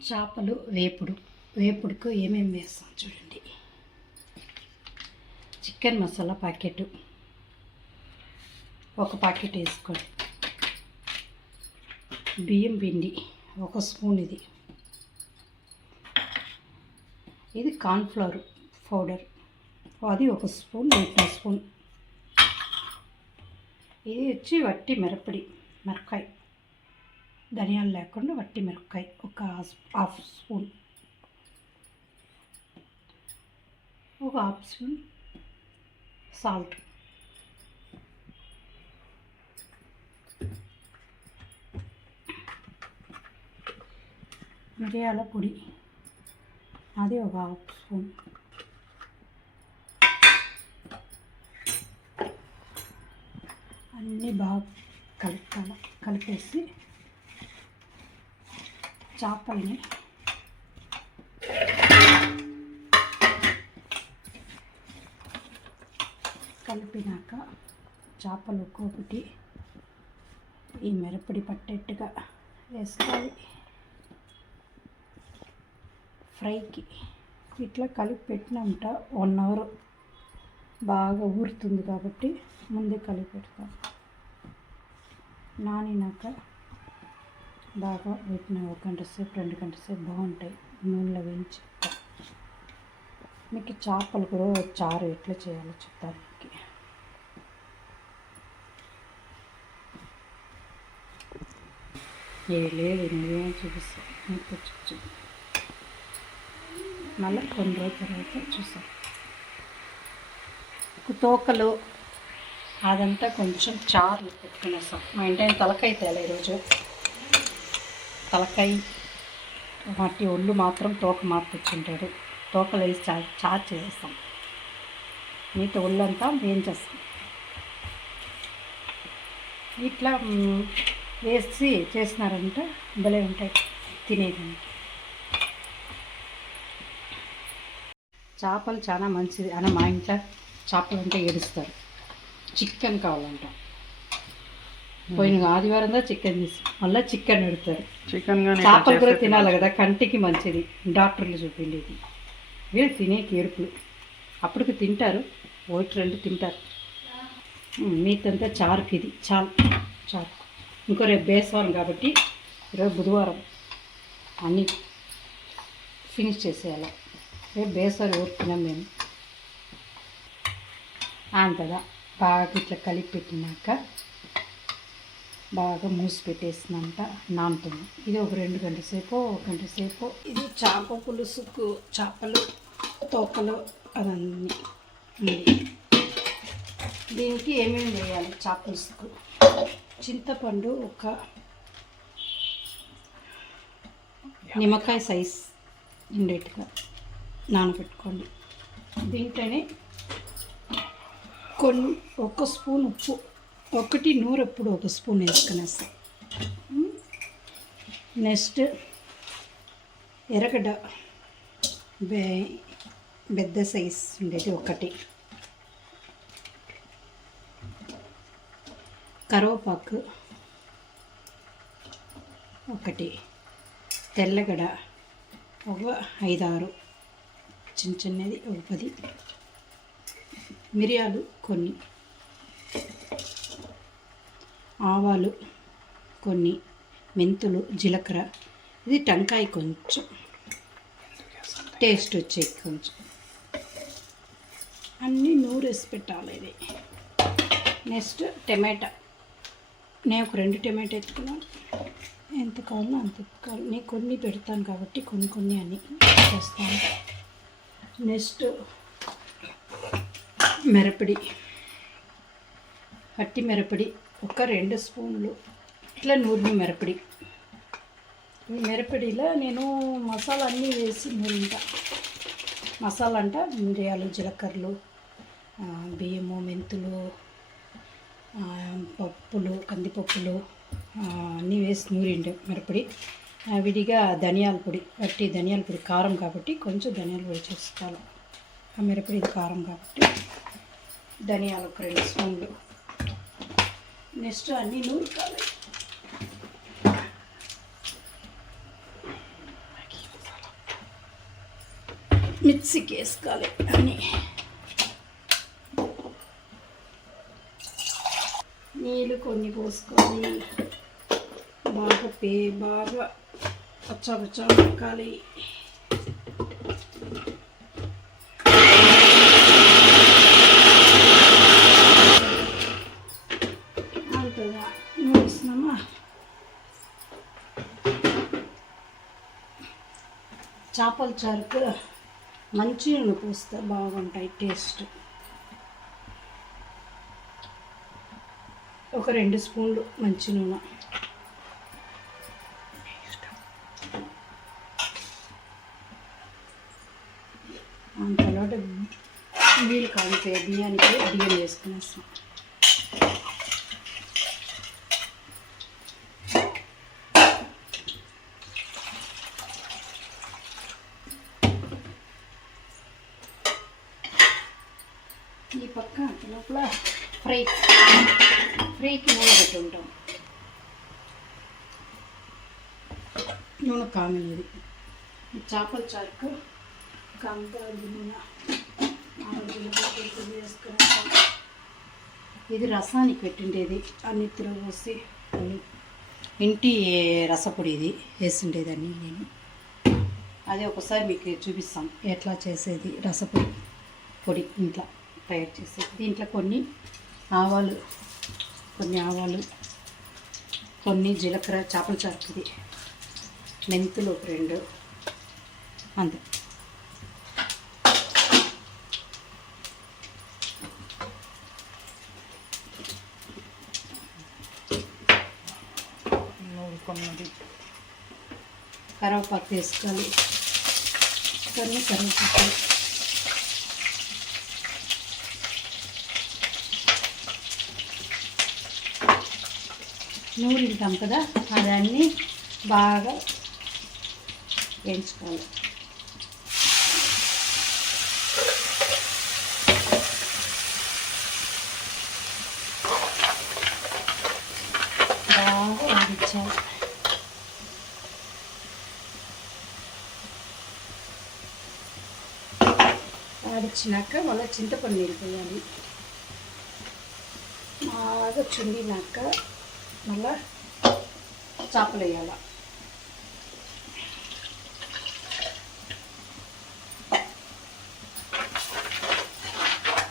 చేపలు వేపుడు. వేపుడుకు ఏమేమి వేస్తాం చూడండి. Chicken masala packet. ఒక ప్యాకెట్ వేసుకోండి. బియ్యం పిండి ఒక స్పూన్ ఇది. ఇది కార్న్ఫ్లవర్ పౌడర్. అది ఒక స్పూన్ రెండు స్పూన్. ఇది వచ్చి వట్టి మిరపడి మిరపకాయ. ధనియాలు లేకుండా వట్టి మిరపకాయ ఒక హాఫ్ స్పూన్. ఒక హాఫ్ స్పూన్ సాల్ట్. మిరియాల పొడి. అది ఒక హాఫ్ స్పూన్. అన్నీ బాగా కలుపుతాను. కలిపేసి చేపల్ని కలిపినాక చేపలు ఒక్కొక్కటి ఈ మిరపడి పట్టేట్టుగా వేసుకోవాలి. ఫ్రైకి ఇట్లా కలిపి పెట్టినంట వన్ అవర్. బాగా ఊరుతుంది కాబట్టి ముందే కలిపి పెడతాం. నానినాక బాగా పెట్టిన ఒక గంట సేపు రెండు గంట సేపు బాగుంటాయి. నూనెలో వేయించి మీకు చేపలు కూడా చారు ఎట్లా చేయాలో చెప్తాను మీకు ఏ లేదు నువ్వేం చూపిస్తాను మీకు చూ మళ్ళీ కొన్ని రోజుల తర్వాత చూసాం తోకలు అదంతా కొంచెం చారు పెట్టుకునేస్తాం. మా ఇంటి తలకాయ తేలే ఈరోజు. తలకాయ మట్టి ఒళ్ళు మాత్రం తోక మార్పుచ్చుంటాడు తోకలు వేసి చా చార్జ్ చేస్తాం మిగతా ఒళ్ళంతా వేయించేస్తాం. ఇట్లా వేసి చేసినారంటే భలే ఉంటాయి తినేదానికి. చేపలు చాలా మంచిది. అని మా ఇంట్లో చేపలు అంటే ఏడుస్తారు. చికెన్ కావాలంట. పోయిన ఆదివారం దా చికెన్ తీసి మళ్ళీ చికెన్ పెడతారు. చికెన్ కానీ చేపలు కూడా తినాలి కదా కంటికి మంచిది. డాక్టర్లు చూపిండేది. వీళ్ళు తినే ఎరుపులు అప్పటికి తింటారు ఒకటి రెండు తింటారు. మీతంతా చారుకి ఇది. చాలు చారు. ఇంకో రేపు బేసవారం కాబట్టి ఈరోజు బుధవారం అన్నీ ఫినిష్ చేసేయాలి. రేపు బేసవారం ఎవరు తినాం మేము. అంతదా? బాగా ఇట్లా కలిపి పెట్టినాక బాగా మూసి పెట్టేసినాక నానుతుంది. ఇది ఒక రెండు గంటల సేపు ఒక గంట సేపు. ఇది చేప పులుసుకు చేపలు తోకలు అవన్నీ దీనికి ఏమేమి వేయాలి చేప పులుసుకు? చింతపండు ఒక నిమ్మకాయ సైజ్ ఉండేట్టుగా నానబెట్టుకోండి. దీంట్లోనే కొన్ని ఒక స్పూన్ ఉప్పు ఒకటి నూరప్పుడు ఒక స్పూన్ వేసుకునేస్తాం. నెక్స్ట్ ఎరగడ బే పెద్ద సైజ్ ఉండేది ఒకటి. కరివేపాకు ఒకటి. తెల్లగడ ఒక ఐదారు. చిన్న చిన్నది ఒక పది. మిరియాలు కొన్ని. ఆవాలు కొన్ని మెంతులు జీలకర్ర. ఇది టెంకాయ కొంచెం. టేస్ట్ వచ్చే కొంచెం. అన్నీ నూరేసి పెట్టాలి ఇది. నెక్స్ట్ టమాటా. నేను ఒక రెండు టమాటా ఎత్తుకున్నాను. ఎంత కావాలో అంత ఎత్తుకోవాలి. నేను కొన్ని పెడతాను కాబట్టి కొన్ని కొన్ని అని చేస్తాను. నెక్స్ట్ మిరపడి. పట్టి మిరపడి. ఒక రెండు స్పూన్లు. ఇట్లా నూరిన మిరపడి. ఈ మిరపడిలో నేను మసాలా అన్నీ వేసి నూరింట. మసాలా అంట మిరియాలు జీలకర్రలు బియ్యము మెంతులు పప్పులు కందిపప్పులు అన్నీ వేసి నూరిండే మిరపడి. విడిగా ధనియాల పొడి వట్టి ధనియాల పొడి కారం కాబట్టి కొంచెం ధనియాల పొడి చేసుకోవాలి. ఆ మిరపడి ఇది కారం కాబట్టి ధనియాలు ఒక రెండు స్పూన్లు. నెక్స్ట్ అన్ని నూరుకోవాలి మిక్సీకి వేసుకోవాలి అన్ని. నీళ్ళు కొన్ని పోసుకొని బాగా పే బాగా పచ్చ పచ్చ ఉడకాలి చేపల చారుకు మంచి నూనె పోస్తే బాగుంటాయి టేస్ట్. ఒక రెండు స్పూన్లు మంచి నూనె. అంతలో వీలు కాలిపోయి బియ్యానికి బియ్యం వేసుకునేస్తాం. ఈ పక్క లోపల ఫ్రై ఫ్రైకి నూనె పెట్టుకుంటాం నూనె కామినది చేపల చారుకు కంద నూనె ఇది రసానికి పెట్టిండేది. అన్ని తిరగోసి ఇంటి రసపొడి ఇది వేసిండేదాన్ని నేను. అదే ఒకసారి మీకు చూపిస్తాం. ఎట్లా చేసేది రసపొడి పొడి ఇంట్లో. తయారు చేసేది దీంట్లో కొన్ని ఆవాలు కొన్ని ఆవాలు కొన్ని జీలకర్ర చేపల చారుకుది మెంతులు ఒక రెండు. అంతే. కొన్నది కరివేపాకు వేసుకోవాలి. కరివేపాకు. నూరింటాం కదా అదన్నీ బాగా వేయించుకోవాలి. బాగా వేయించాలి ఆడిచ్చినాక మళ్ళీ చింతపండు వెళ్ళిపోయాలి బాగా చుండినాక మళ్ళా చేపలు వేయాలి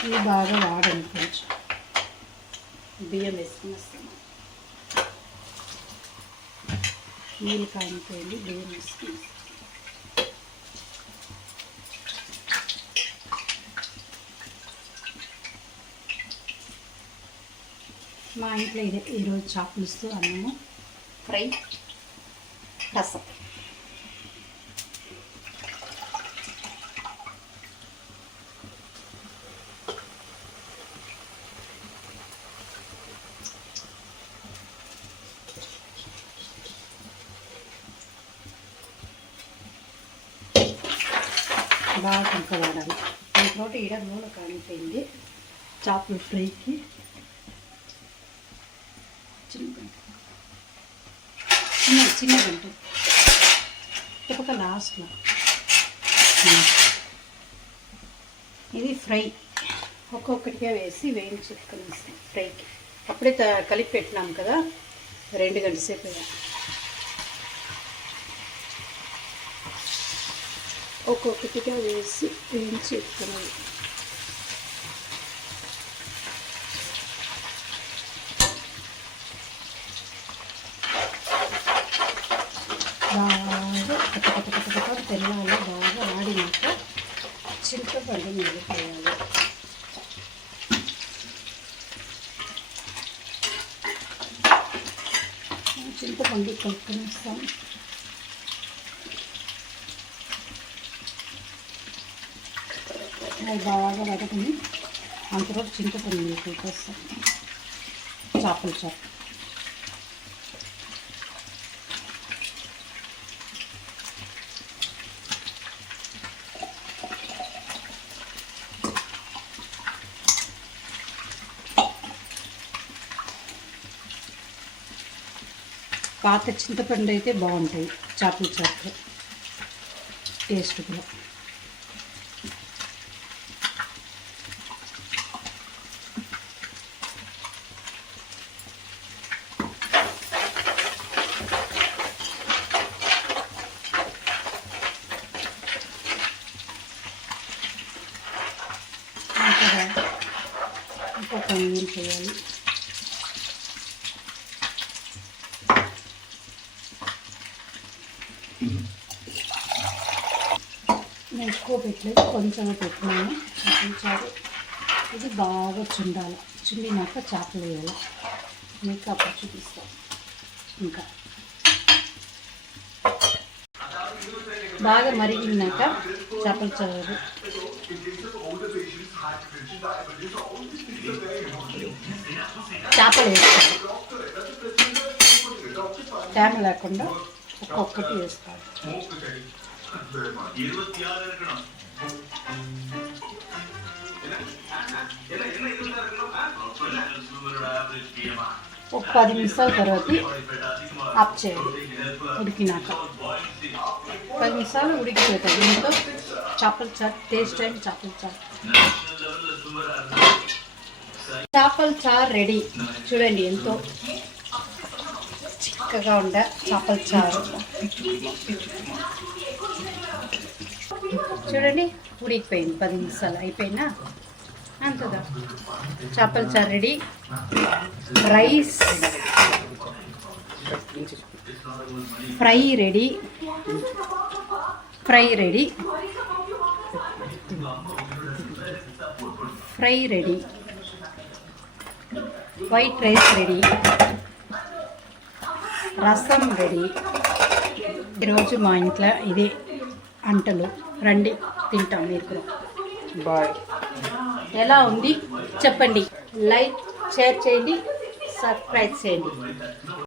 ఇవి బాగా వాడండి కొంచెం. బియ్యం వేసుకుని వస్తాము నీళ్ళు కానిపోయింది బియ్యం వేసుకుని వస్తాం. మా ఇంట్లో ఇదే ఈరోజు చాపులుస్తూ అన్నము ఫ్రై రసం. బాగా కంకవాడాలి తోట ఈడ నూనె కాలిపోయింది చేపల ఫ్రైకి చిన్న గంట చిన్న చిన్న గంట లాస్ట్లో ఇది ఫ్రై. ఒక్కొక్కటిగా వేసి వేయించి వస్తాం ఫ్రైకి. అప్పుడే త- కలిపి పెట్టినాం కదా. రెండు గంటల సేపు ఒక్కొక్కటిగా వేసి వేయించి పెట్టుకున్నాను బాగా కట్టకట్టకట్టకట్ట తెల్లాలి బాగా ఆడినాక చింతపండు మిగిలిపోయాలి చింతపండు కలుపుకొనిస్తాం అది బాగా వడకని అంతలో చింతపండు మిగిలిపోయి వస్తాం చేపల చేప పాత చింతపండు అయితే బాగుంటాయి చేపల చేపలు. టేస్ట్ కూడా. ఇంకా పన్నీరు చేయాలి? నేను ఎక్కువ పెట్టలేదు కొంచెం పెట్టినాను. చాలు ఇది బాగా చుండాలి. చుండినాక చేపలు వేయాలి. మీకు అప్పుడు చూపిస్తాను ఇంకా. బాగా మరిగినాక చేపలు చదవదు చేపలు వేస్తాను. తేమ లేకుండా ఒక్కొక్కటి వేస్తాను. ఒక పది నిమిషాల తర్వాత ఆఫ్ చేయాలి ఉడికినాక పది నిమిషాలు ఉడికిపోతుంది దీంతో చేపల చారు టేస్ట్ అయిన చేపల చారు చేపల చారు రెడీ చూడండి ఎంతో చిక్కగా ఉండే చేపల చారు చూడండి ఉడికిపోయింది. పది నిమిషాలు అయిపోయినా అంతదా. చేపల చారు ready. Rice. Fry ready. Fry ready. Fry ready. White rice ready. Rasam ready. ఈరోజు మా ఇంట్లో ఇదే అంటలు. రండి తింటాం మీరు కూడా. బాయ్. ఎలా ఉంది? చెప్పండి. లైక్ షేర్ చేయండి సబ్స్క్రైబ్ చేయండి.